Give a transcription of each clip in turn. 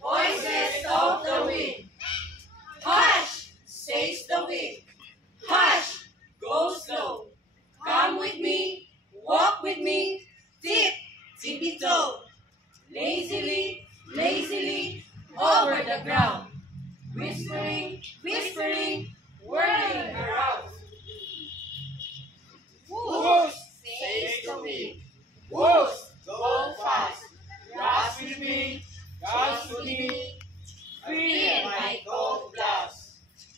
Voices of the wind. Hush, says the wind. Hush, go slow. Come with me, walk with me, tip, tippy toe. Lazily, lazily, over the ground. Whispering, whispering, whirling around. Whoosh, says the wind. Whoosh, go fast. Rush with me, dance with me, feel my cold blast.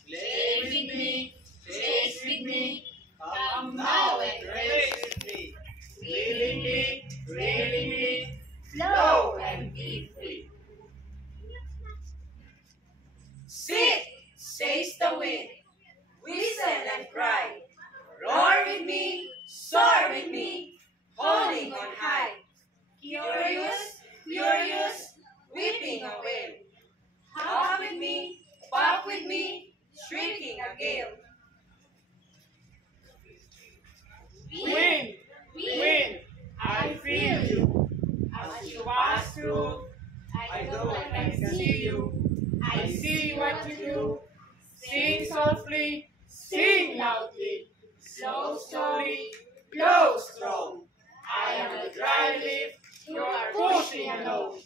Play with me, chase with me, come now and race with me. Willingly, flow and be free. Sit, says the wind, whistle and cry. Roar with me, soar with me, holding on high. Curious, furious, whipping a whale. Huff with me, puff with me, shrieking a gale. Wind, wind, I feel you. As you pass through, I know I can see you. I see what you do. Sing softly, sing loudly. Slow, slowly, blow strong. I am the dry leaf you are pushing along.